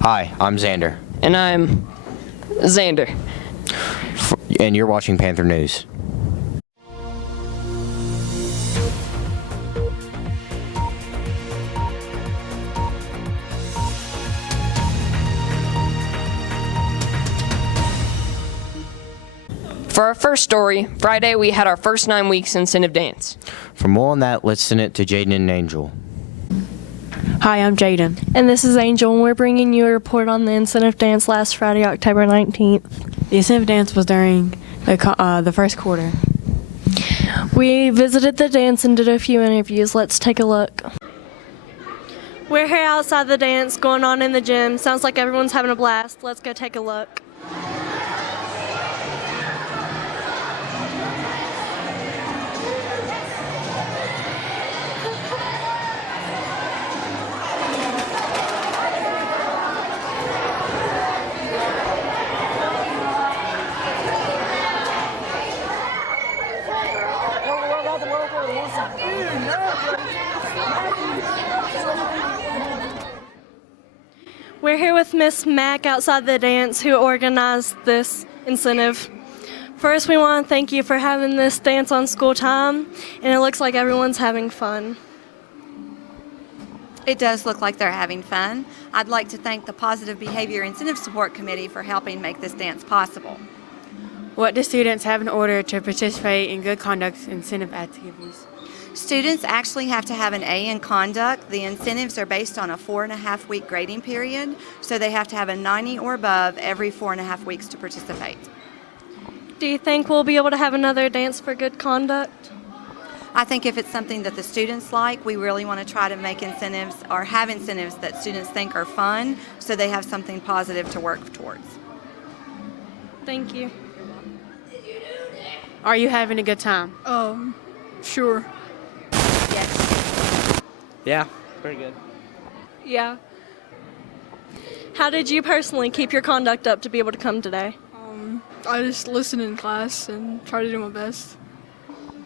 Hi, I'm Xander. And I'm Xander. And you're watching Panther News. For our first story, Friday we had our first 9 weeks incentive dance. For more on that, let's send it to Jaden and Angel. Hi, I'm Jaden. And this is Angel, and we're bringing you a report on the incentive dance last Friday, October 19th. The incentive dance was during the first quarter. We visited the dance and did a few interviews. Let's take a look. We're here outside the dance, going on in the gym. Sounds like everyone's having a blast. Let's go take a look. We're here with Miss Mack outside the dance who organized this incentive. First, we want to thank you for having this dance on school time, and it looks like everyone's having fun. It does look like they're having fun. I'd like to thank the Positive Behavior Incentive Support Committee for helping make this dance possible. What do students have in order to participate in good conduct incentive activities? Students actually have to have an A in conduct. The incentives are based on a 4.5-week grading period, so they have to have a 90 or above every 4.5 weeks to participate. Do you think we'll be able to have another dance for good conduct? I think if it's something that the students like, we really want to try to make incentives or have incentives that students think are fun, so they have something positive to work towards. Thank you. Are you having a good time? Sure. Yes. Yeah, pretty good. Yeah. How did you personally keep your conduct up to be able to come today? I just listened in class and tried to do my best.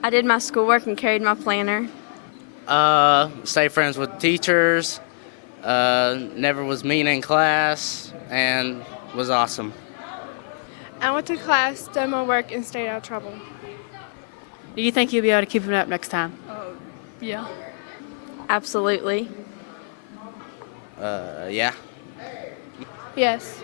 I did my schoolwork and carried my planner. Stay friends with teachers, never was mean in class, and was awesome. I went to class, did my work, and stayed out of trouble. Do you think you'll be able to keep it up next time? Yeah. Absolutely. Yeah. Yes.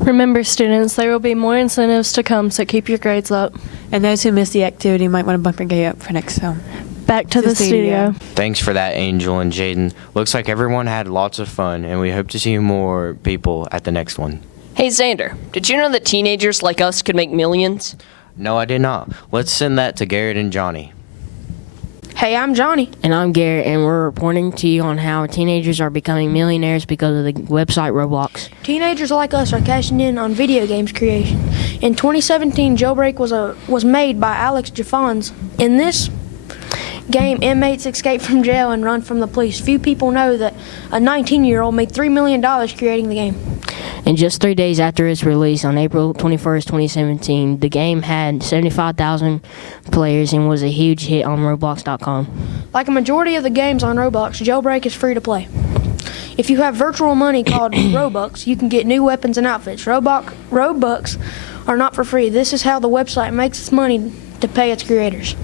Remember, students, there will be more incentives to come, so keep your grades up. And those who missed the activity might want to bump your grade up for next time. Back to the studio. Thanks for that, Angel and Jaden. Looks like everyone had lots of fun, and we hope to see more people at the next one. Hey Xander, did you know that teenagers like us could make millions? No, I did not. Let's send that to Garrett and Johnny. Hey, I'm Johnny. And I'm Garrett, and we're reporting to you on how teenagers are becoming millionaires because of the website Roblox. Teenagers like us are cashing in on video games creation. In 2017, Jailbreak was made by Alex Jaffons. In this game, inmates escape from jail and run from the police. Few people know that a 19-year-old made $3 million creating the game. And just 3 days after its release on April 21st, 2017, the game had 75,000 players and was a huge hit on Roblox.com. Like a majority of the games on Roblox, Jailbreak is free to play. If you have virtual money called Robux, you can get new weapons and outfits. Robux are not for free. This is how the website makes its money to pay its creators.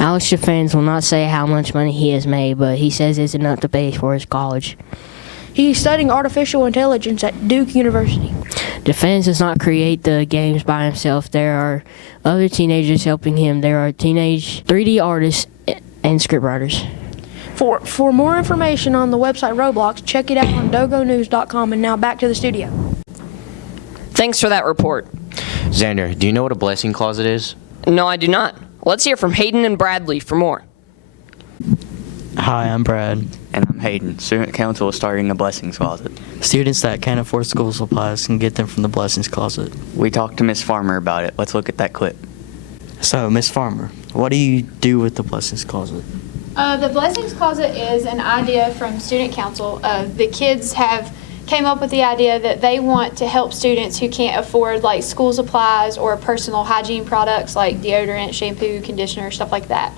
Alex Jaffans will not say how much money he has made, but he says it's enough to pay for his college. He's studying artificial intelligence at Duke University. Defense does not create the games by himself. There are other teenagers helping him. There are teenage 3D artists and scriptwriters. For more information on the website Roblox, check it out on dogonews.com. And now back to the studio. Thanks for that report. Xander, do you know what a blessing closet is? No, I do not. Let's hear from Hayden and Bradley for more. Hi, I'm Brad. And I'm Hayden. Student Council is starting a Blessings Closet. Students that can't afford school supplies can get them from the Blessings Closet. We talked to Miss Farmer about it. Let's look at that clip. So, Miss Farmer, what do you do with the Blessings Closet? The Blessings Closet is an idea from Student Council. The kids came up with the idea that they want to help students who can't afford like school supplies or personal hygiene products like deodorant, shampoo, conditioner, stuff like that.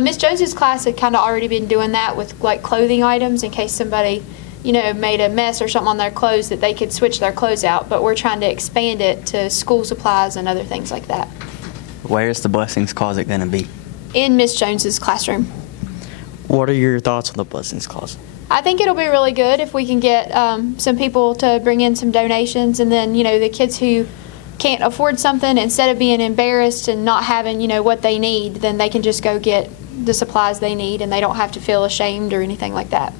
Miss Jones's class had kind of already been doing that with like clothing items in case somebody made a mess or something on their clothes, that they could switch their clothes out. But we're trying to expand it to school supplies and other things like that. Where is the blessings closet going to be? In Miss Jones's classroom. What are your thoughts on the blessings closet? I think it'll be really good if we can get some people to bring in some donations, and then, the kids who can't afford something, instead of being embarrassed and not having, what they need, then they can just go get the supplies they need, and they don't have to feel ashamed or anything like that.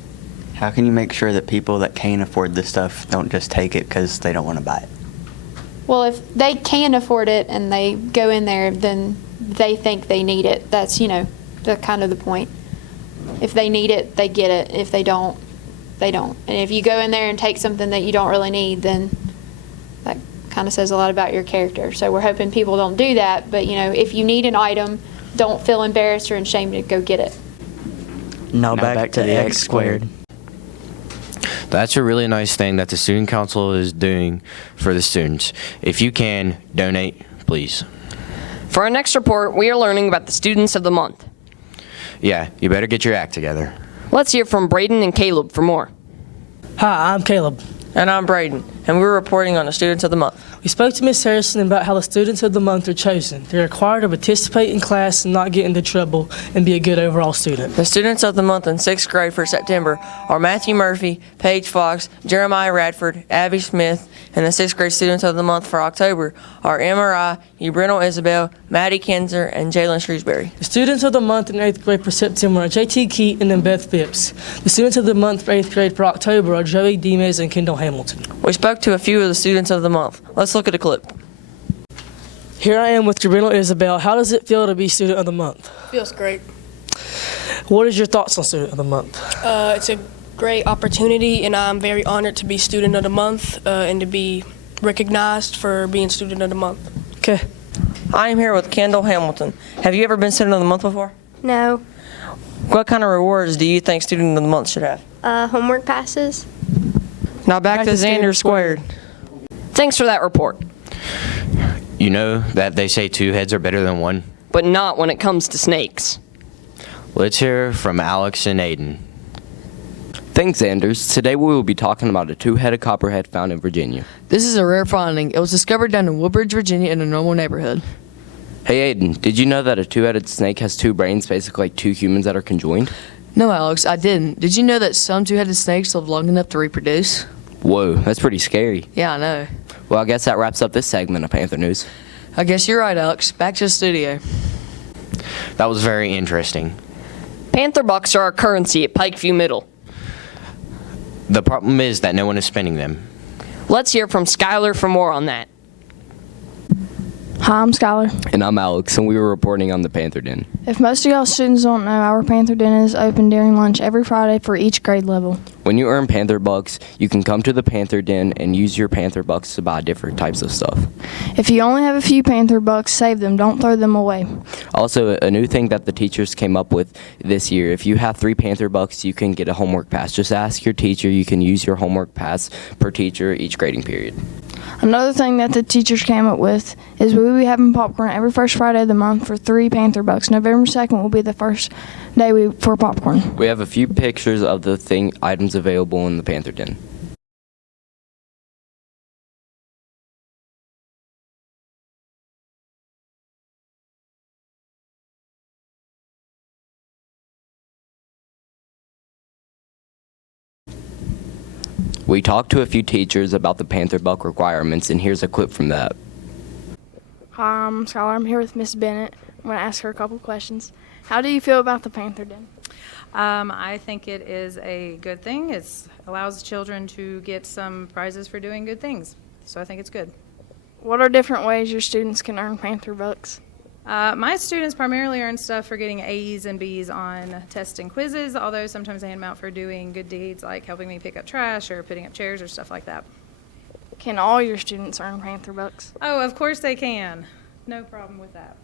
How can you make sure that people that can't afford this stuff don't just take it because they don't want to buy it? Well, if they can afford it and they go in there, then they think they need it. That's, the kind of the point. If they need it, they get it. If they don't, they don't. And if you go in there and take something that you don't really need, then that kind of says a lot about your character. So we're hoping people don't do that. But, if you need an item, don't feel embarrassed or ashamed to go get it. Now back to the X squared. That's a really nice thing that the student council is doing for the students. If you can, donate, please. For our next report, we are learning about the students of the month. Yeah, you better get your act together. Let's hear from Braden and Caleb for more. Hi, I'm Caleb. And I'm Braden, and we're reporting on the Students of the Month. We spoke to Ms. Harrison about how the Students of the Month are chosen. They're required to participate in class and not get into trouble and be a good overall student. The Students of the Month in 6th grade for September are Matthew Murphy, Paige Fox, Jeremiah Radford, Abby Smith, and the 6th grade Students of the Month for October are MRI, Ubrenal Isabel, Maddie Kinzer, and Jalen Shrewsbury. The Students of the Month in 8th grade for September are JT Keaton and Beth Phipps. The Students of the Month for 8th grade for October are Joey Dimes and Kendall Hamilton. We spoke to a few of the Students of the Month. Let's look at a clip. Here I am with Ubrenal Isabel. How does it feel to be Student of the Month? Feels great. What is your thoughts on Student of the Month? It's a great opportunity, and I'm very honored to be Student of the Month and to be recognized for being Student of the Month. Okay. I am here with Kendall Hamilton. Have you ever been Student of the Month before? No. What kind of rewards do you think Student of the Month should have? Homework passes. Now back to Xander Squared. Thanks for that report. You know that they say two heads are better than one? But not when it comes to snakes. Let's hear from Alex and Aiden. Thanks, Anders. Today we will be talking about a two-headed copperhead found in Virginia. This is a rare finding. It was discovered down in Woodbridge, Virginia in a normal neighborhood. Hey, Aiden, did you know that a two-headed snake has two brains, basically like two humans that are conjoined? No, Alex, I didn't. Did you know that some two-headed snakes live long enough to reproduce? Whoa, that's pretty scary. Yeah, I know. Well, I guess that wraps up this segment of Panther News. I guess you're right, Alex. Back to the studio. That was very interesting. Panther bucks are our currency at PikeView Middle. The problem is that no one is spending them. Let's hear from Skylar for more on that. Hi, I'm Skylar. And I'm Alex, and we were reporting on the Panther Den. If most of y'all students don't know, our Panther Den is open during lunch every Friday for each grade level. When you earn Panther bucks, you can come to the Panther Den and use your Panther bucks to buy different types of stuff. If you only have a few Panther bucks, save them. Don't throw them away. Also, a new thing that the teachers came up with this year, if you have 3 Panther bucks, you can get a homework pass. Just ask your teacher. You can use your homework pass per teacher each grading period. Another thing that the teachers came up with is we will be having popcorn every first Friday of the month for 3 Panther bucks. November 2nd will be the first day for popcorn. We have a few pictures of the items available in the Panther Den. We talked to a few teachers about the Panther buck requirements, and here's a clip from that. Hi, I'm Skylar. I'm here with Miss Bennett. I'm going to ask her a couple questions. How do you feel about the Panther Den? I think it is a good thing. It allows children to get some prizes for doing good things, so I think it's good. What are different ways your students can earn Panther bucks? My students primarily earn stuff for getting A's and B's on tests and quizzes, although sometimes I hand them out for doing good deeds like helping me pick up trash or putting up chairs or stuff like that. Can all your students earn Panther bucks? Oh, of course they can. No problem with that.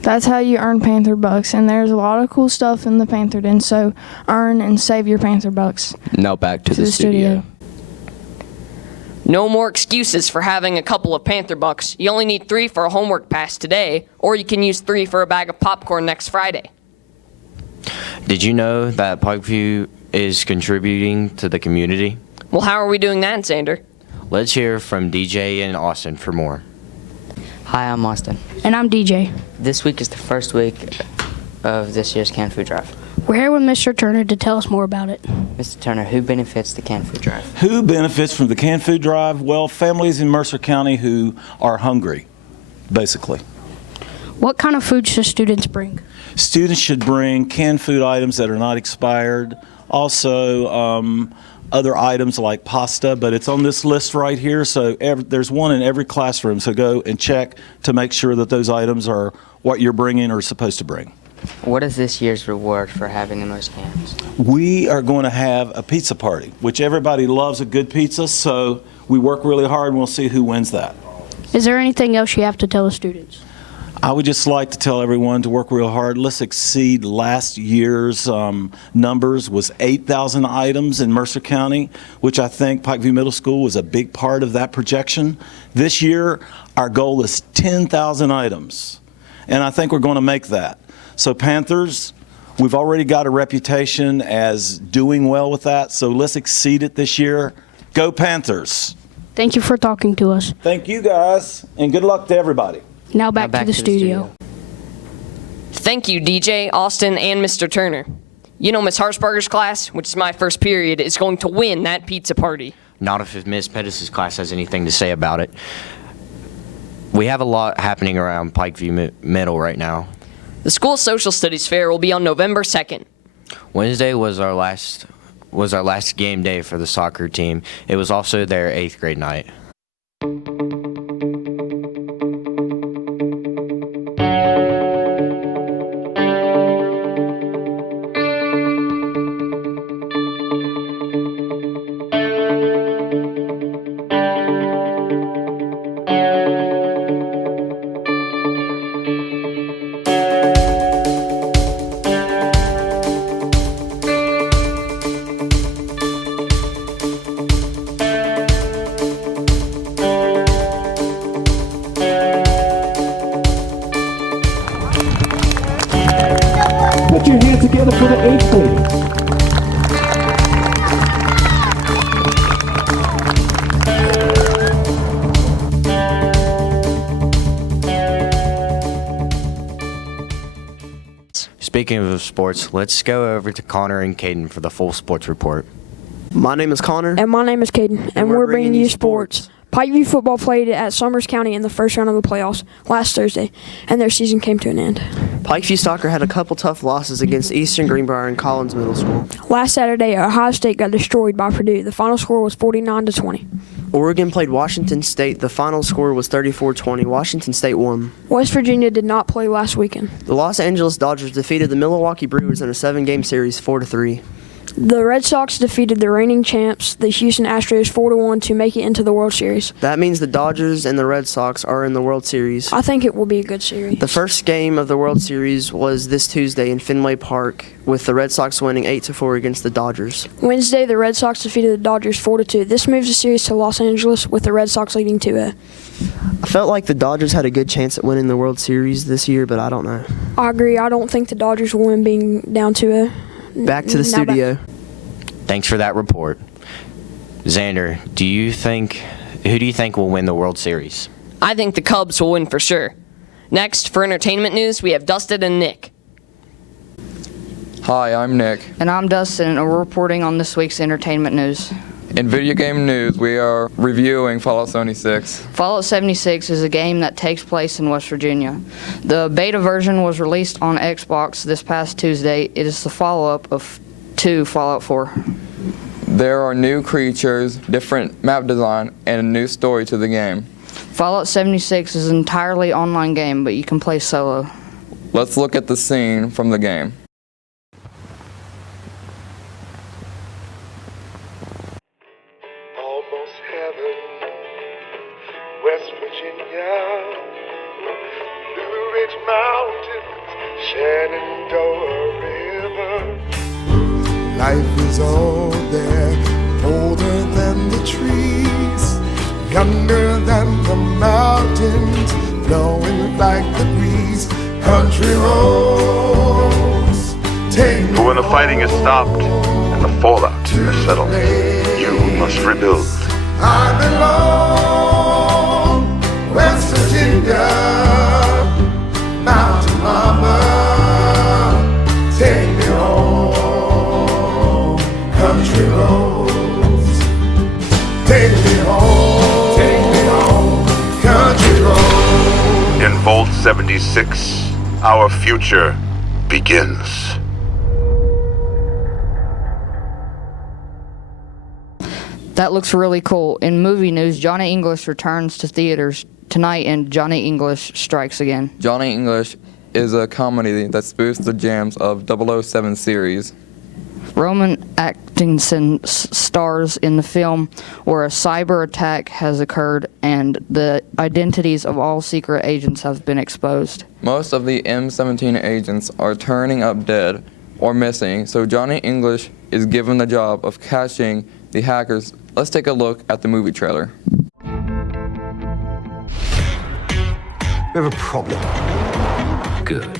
That's how you earn Panther bucks, and there's a lot of cool stuff in the Panther Den, so earn and save your Panther bucks. Now back to the studio. No more excuses for having a couple of Panther bucks. You only need 3 for a homework pass today, or you can use 3 for a bag of popcorn next Friday. Did you know that PikeView is contributing to the community? Well, how are we doing that, Xander? Let's hear from DJ and Austin for more. Hi, I'm Austin. And I'm DJ. This week is the first week of this year's canned food drive. We're here with Mr. Turner to tell us more about it. Mr. Turner, who benefits the canned food drive? Who benefits from the canned food drive? Well, families in Mercer County who are hungry, basically. What kind of food should students bring? Students should bring canned food items that are not expired. Also, other items like pasta, but it's on this list right here, so there's one in every classroom, so go and check to make sure that those items are what you're bringing or supposed to bring. What is this year's reward for having the most cans? We are going to have a pizza party, which everybody loves a good pizza, so we work really hard and we'll see who wins that. Is there anything else you have to tell the students? I would just like to tell everyone to work real hard. Let's exceed last year's numbers, was 8,000 items in Mercer County, which I think PikeView Middle School was a big part of that projection. This year, our goal is 10,000 items, and I think we're going to make that. So Panthers, we've already got a reputation as doing well with that, so let's exceed it this year. Go Panthers. Thank you for talking to us. Thank you guys, and good luck to everybody. Now back to the studio. Thank you, DJ, Austin, and Mr. Turner. You know, Miss Harshbarger's class, which is my first period, is going to win that pizza party. Not if Miss Pettis' class has anything to say about it. We have a lot happening around PikeView Middle right now. The school social studies fair will be on November 2nd. Wednesday was our last game day for the soccer team. It was also their 8th grade night. Put your hands together for the 8th grade. Speaking of sports, let's go over to Connor and Caden for the full sports report. My name is Connor. And my name is Caden, and we're bringing you sports. PikeView football played at Summers County in the first round of the playoffs last Thursday, and their season came to an end. PikeView soccer had a couple tough losses against Eastern Greenbrier and Collins Middle School. Last Saturday, Ohio State got destroyed by Purdue. The final score was 49-20. Oregon played Washington State. The final score was 34-20. Washington State won. West Virginia did not play last weekend. The Los Angeles Dodgers defeated the Milwaukee Brewers in a 7-game series, 4-3. The Red Sox defeated the reigning champs, the Houston Astros, 4-1 to make it into the World Series. That means the Dodgers and the Red Sox are in the World Series. I think it will be a good series. The first game of the World Series was this Tuesday in Fenway Park, with the Red Sox winning 8-4 against the Dodgers. Wednesday, the Red Sox defeated the Dodgers 4-2. This moves the series to Los Angeles, with the Red Sox leading 2-0. I felt like the Dodgers had a good chance at winning the World Series this year, but I don't know. I agree. I don't think the Dodgers will win being down 2-0. Back to the studio. Thanks for that report. Xander, who do you think will win the World Series? I think the Cubs will win for sure. Next, for entertainment news, we have Dustin and Nick. Hi, I'm Nick. And I'm Dustin, and we're reporting on this week's entertainment news. In video game news, we are reviewing Fallout 76. Fallout 76 is a game that takes place in West Virginia. The beta version was released on Xbox this past Tuesday. It is the follow-up to Fallout 4. There are new creatures, different map design, and a new story to the game. Fallout 76 is an entirely online game, but you can play solo. Let's look at the scene from the game. Almost heaven, West Virginia, Blue Ridge Mountains, Shenandoah River. Life is all there, older than the trees, younger than the mountains, blowing like the breeze. Country roads take me. But when the fighting is stopped and the fallout has settled. You must rebuild. I belong, West Virginia, Mountain Mama, take me home, country roads, take me home, country roads. In Vault 76, our future begins. That looks really cool. In movie news, Johnny English returns to theaters tonight and Johnny English strikes again. Johnny English is a comedy that spoofs the gems of 007 series. Roman Atkinson stars in the film where a cyber attack has occurred and the identities of all secret agents have been exposed. Most of the M17 agents are turning up dead or missing, so Johnny English is given the job of catching the hackers. Let's take a look at the movie trailer. We have a problem. Good.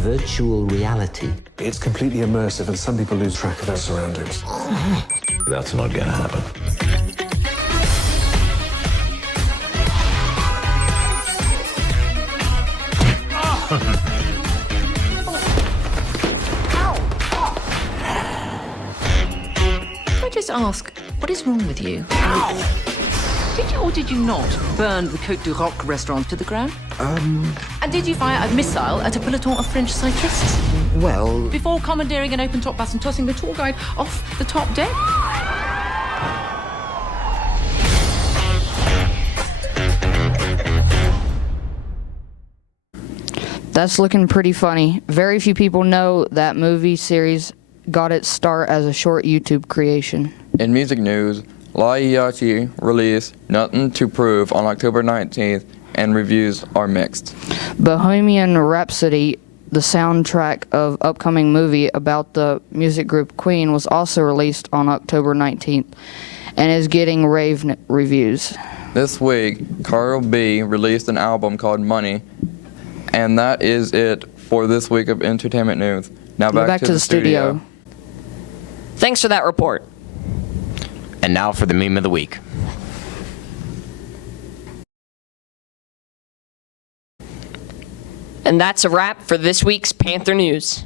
Virtual reality. It's completely immersive and some people lose track of their surroundings. That's not gonna happen. Can I just ask, what is wrong with you? Did you or did you not burn the Côte du Roc restaurant to the ground? And did you fire a missile at a peloton of French cyclists? Well... Before commandeering an open-top bus and tossing the tour guide off the top deck? That's looking pretty funny. Very few people know that movie series got its start as a short YouTube creation. In music news, Laiyachi released Nothing to Prove on October 19th, and reviews are mixed. Bohemian Rhapsody, the soundtrack of upcoming movie about the music group Queen, was also released on October 19th and is getting rave reviews. This week, Carl B released an album called Money, and that is it for this week of entertainment news. Now back to the studio. Thanks for that report. And now for the meme of the week. And that's a wrap for this week's Panther News.